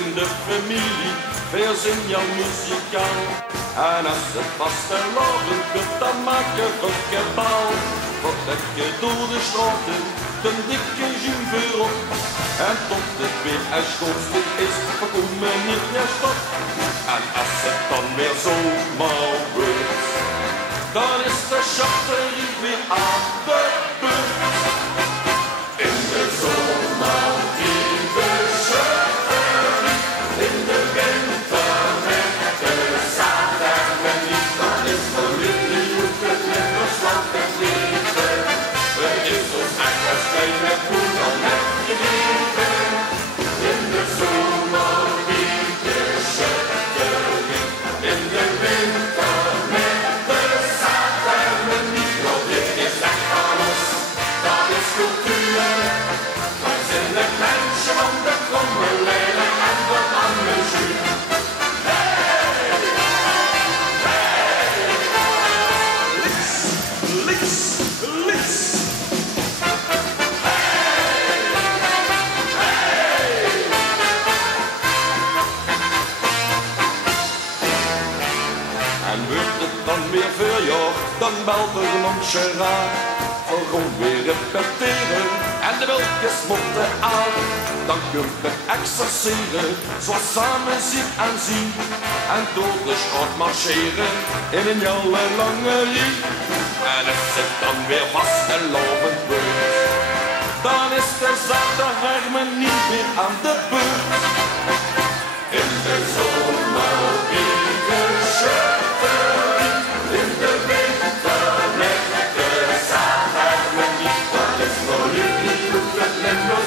in de familie, veel zin Jan muzikaal. En als het vastelavond wordt, dan maken we kabaal. Wat lekker door de straten, de dikke juver op. En tot het weer en schoolstil is, we komen niet naar stad. En als het dan weer zomaar wordt, dan is de Sjöttermenie weer aan de beurt. In de zomer in de Sjöttermenie, in de winter met de Sevenum. Dan is vrôwluu op het linkerslag het leven. Het is ons eigen kleine boel, dan heb je leven. In de zomer in de Sjöttermenie, in de winter met de Sevenum. Nou, dit is echt van ons, dat is cultuur. Wij zijn het mensje van de trommelijn en van amuur. En wordt het dan weer verjaard, dan belt er een raar. Gewoon weer repeteren en de welkes moeten aan. Dan kunt het exerceren, zoals samen zien en zien. En door de straat marcheren in een jelle lange rie. En als het dan weer vastelavond wordt, dan is de Sjöttermenie weer aan de beurt. In de zomer in de Sjöttermenie, in de winter met de Sevenum. Dat is vrôwluu op het linkerslag.